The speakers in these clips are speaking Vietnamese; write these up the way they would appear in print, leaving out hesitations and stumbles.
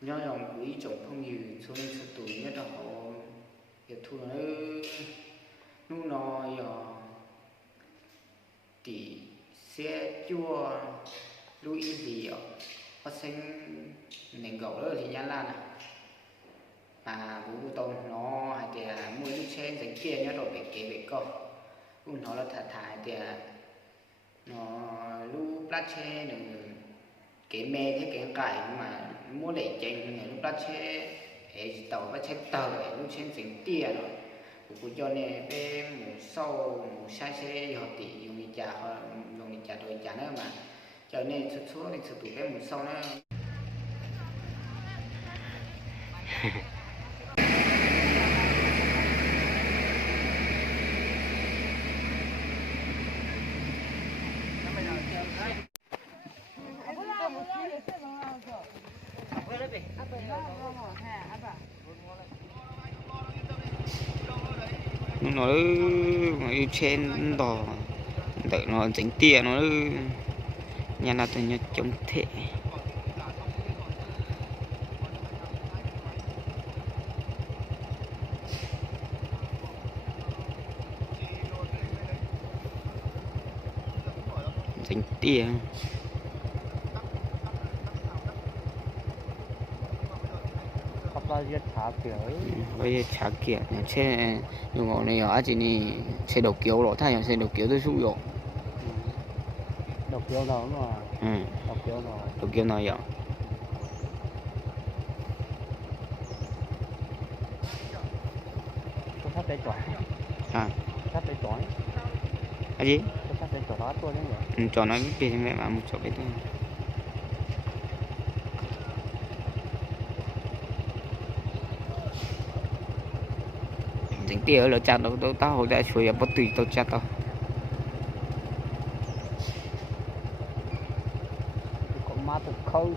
nhớ dòng quý chồng không nhiều cho nên sự tuổi nhất là họ việc thu nó giờ thì xe chua lưu gì ở phát sinh nền gấu đó thì nhắn là này mà vũ tông nó hay thì mua lúc xe dành kia nhớ rồi bị kể bị co nó là thật thải thì nó lúc lát xe nữa cái mê thế cái cải mà mua để chèn ngày lúc lát xe ấy tàu bắt xe tàu lúc xe dành tia rồi của cho nên cái một sau một sai xe họ tỷ dùng đi trả họ dùng đi trả rồi trả nữa mà cho nên số thì sự tụ cái một sau nó nó trên đò đợi nó dính tia nó nhà nào tôi nhớ chống thể dính tia bây giờ trả kia xe dùng ngọn này ở chỉ ni xe đầu kéo đó thay xe đầu kéo tôi xuống rồi đầu kéo đó mà đầu kéo này vậy tôi sắp để chọn sắp để chọn cái gì tôi sắp để chọn tôi đấy chọn nó cái mẹ mà một chỗ cái thôi dính tia là chặt đâu tao hồi đã chuối bất tùy tao chặt tao còn ma thật khâu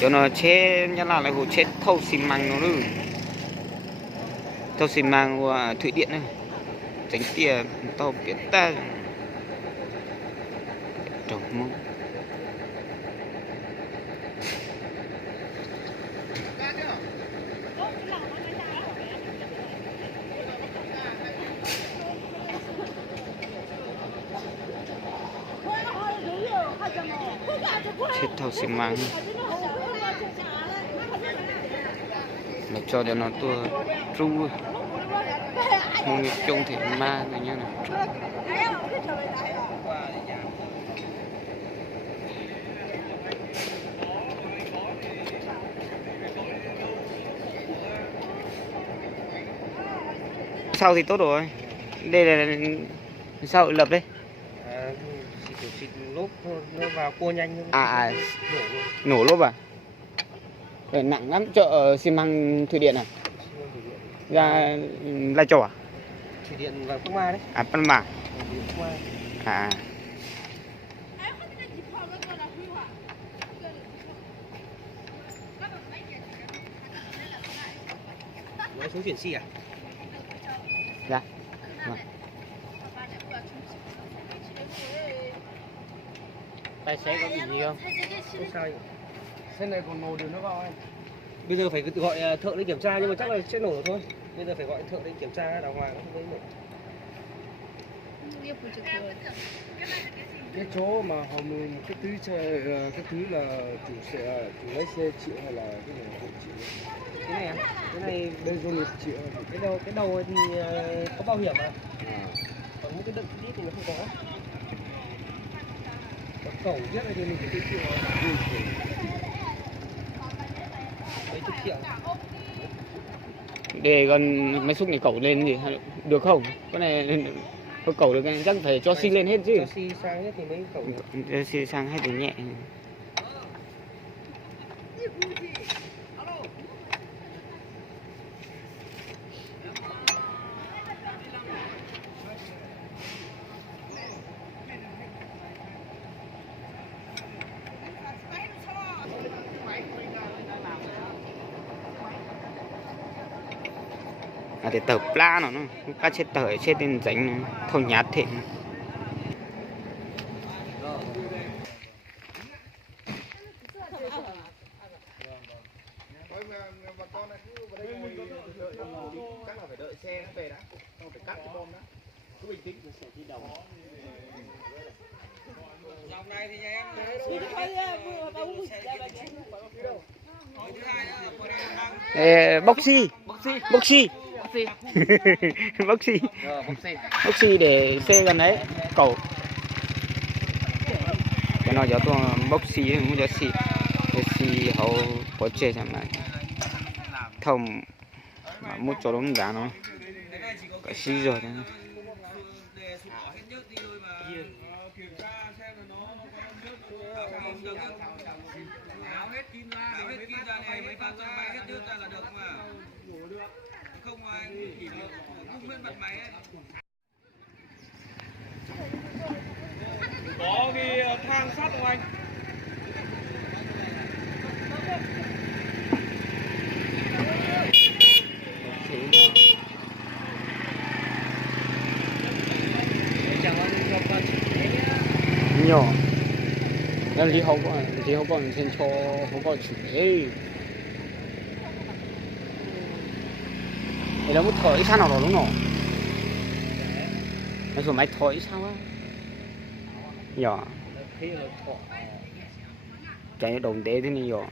cho nó chết nhá là lại hồ chết thâu xi măng nó nữa thâu xi măng của thủy điện này tránh tia tao biết ta trồng mông chết thâu xi măng nó cho nó tua tru không biết chung thì ma rồi nhá này sau thì tốt rồi đây là sao lập đây xịt lốp nó vào cua nhanh nổ lốp à để nặng lắm chợ xi măng thủy điện à ra Lai Châu à thủy điện vào Phúc Ma đấy Panama à nó xuống chuyển xi à dạ tài xế có bị gì không sao xe này còn nổ được nó vào anh bây giờ phải gọi thợ đến kiểm tra nhưng mà chắc là sẽ nổ thôi bây giờ phải gọi thợ đến kiểm tra đàng hoàng không nổ cái chỗ mà họ mừng cái thứ là chủ lái xe chịu hay là cái này không chịu cái này à? Cái này bên doanh nghiệp chịu cái đầu thì có bảo hiểm à còn những cái đựng ít thì nó không có cẩu viết này thì mình phải tự chịu mấy chục triệu để gần máy xúc này cẩu lên gì được không cái này có cẩu được chắc phải cho xi lên hết chứ cho xi sang hết thì mới cẩu cho xi sang hết thì nhẹ để tờ pla nó cá chết tờ chết tên ránh thâu nhát thế. Chắc là phải đợi xe nó về đã, không phải cắt cái bom đó. Cứ bình tĩnh. Dòng này thì nhà em boxy boxy để xe gần đấy cậu cái nó cho tôi boxy muốn cho xì boxy hậu có chơi chẳng này thông một chỗ đúng giá nó cái xí rồi đấy. Áo hết kim ra này mấy pha chân máy hết đứt ra là được mà. Không mà anh chỉ được cung lên mặt máy ấy. Có cái thang sắt không anh? nhỏ nên lý hậu còn trên cho không có chủ đề nó muốn thổi sao nào đó đúng không nó rồi máy thổi sao á nhỏ cái đồng đế thế này nhỏ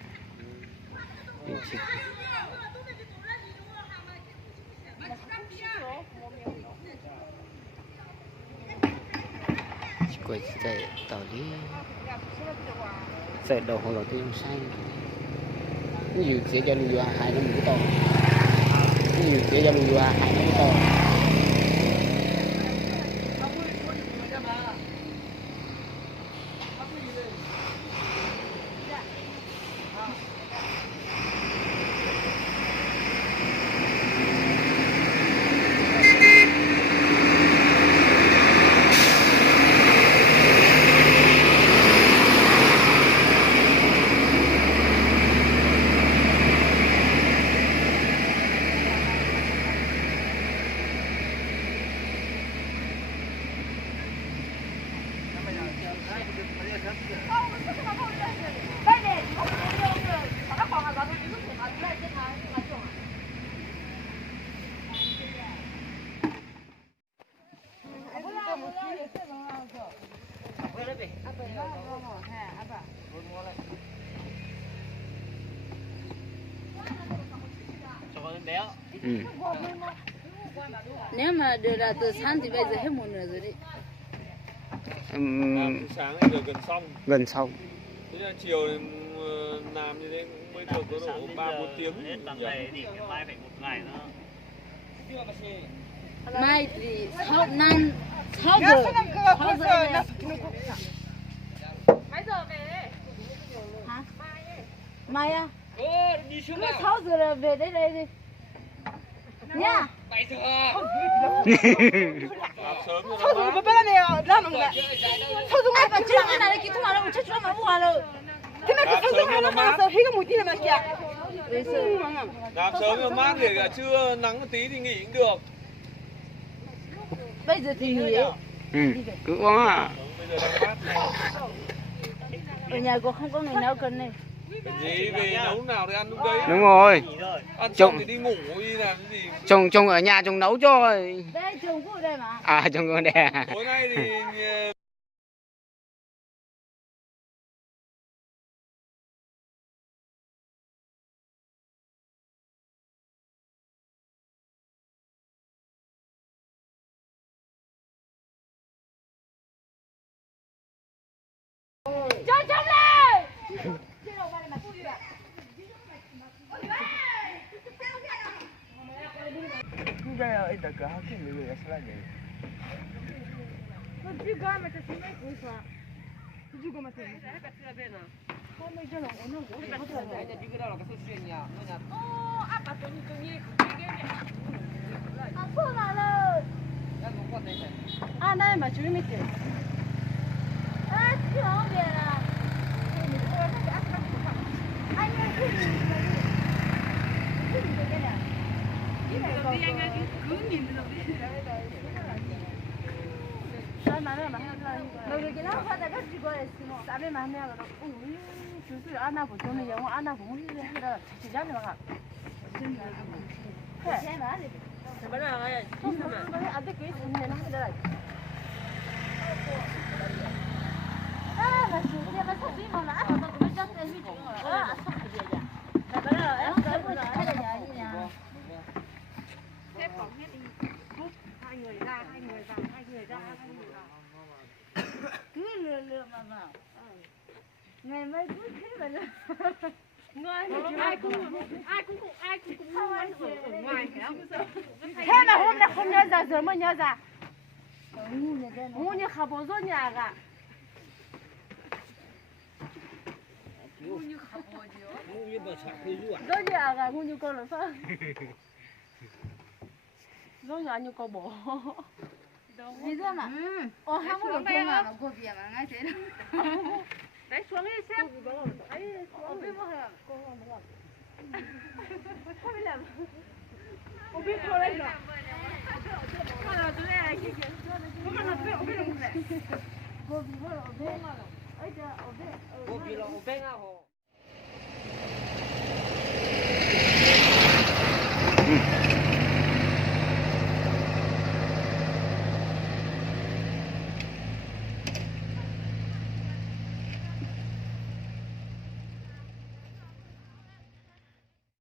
quay chạy tàu đi chạy đầu hồi đầu tiên sai cái gì sẽ cho lưu hai nó mũi to cái gì sẽ cho lưu hai nó mũi to Nếu mà đưa ra từ sáng thì bây giờ hết một nửa rồi đấy. Sáng thì được gần xong. Thế là chiều làm như thế mới được có độ 3-4 tiếng. Tầm này thì mai phải 1 ngày nữa. Mai thì 6 giờ. 6 giờ. Mấy giờ về đấy? Hả? Mai à? Cứ 6 giờ là về đây đi. Nha. 7 giờ. Sớm rồi. Sao dùng bên này làm không vậy? Sao dùng Ai mà chưa cái này kia mà nó chết mà mua rồi. thế mà sao dùng nó mà sao hí cái mũi này mà kìa. Làm sớm cho mát để cả trưa nắng một tí thì nghỉ cũng được. Bây giờ thì nghỉ ấy. cứ có à. Bây giờ đang mát. Ở nhà cô không có người nấu cơm này. Cái gì về nấu nào thì ăn lúc đấy. Đúng rồi Ăn xong thì đi ngủ đi làm cái gì. chồng ở nhà chồng nấu cho Đây chồng cô ở đây mà. à chồng ở đây à. Tối nay thì Cho chồng này. Bây giờ cái cái người sẽ là gì? juga macam sini kuasa. Juga macam ni. Saya kata bena. Kau mai jalan ono go. Ada juga dalam kesusiannya. Oh, apa tu ni? Apa lah? Đây mà chú mới tiền. Chưa về à? Anh ơi, cái gì vậy? Cái gì vậy nè? 너희 그냥 하다가 죽어했어. 땀에 많이 하고. 주스 안 하고 저는 영어 안 하고 무슨 해라. 제자는 가. 해. 아들 그 있으면 하더라. 아, 나 진짜 나 사진 하나 안 하고 왜 자꾸 해주지? 아, cứ lừa lừa mà ngày mai cứ thế mà ai cũng không ăn ở ngoài phải không? Thế mà hôm nay không nhớ ra giờ mới nhớ ra. Ngu như khả bố rốt nhà cả. ngu như bà sợ khơi rùa Rốt nhà cả ngu như con là sao? Rốt nhà như con bố. Đi ra mà. Hai mươi đồng tiền mà cô bia mà ngay thế đó. Đấy xuống đi xem. Đấy xuống đi mà hả? Cô không biết làm. Cô biết cô lên rồi. Con là tôi này kia kìa. Con là tôi biết không vậy? Cô bị hơi ở bên mà. Ấy giờ ở bên. cô bị lòng bên à hồ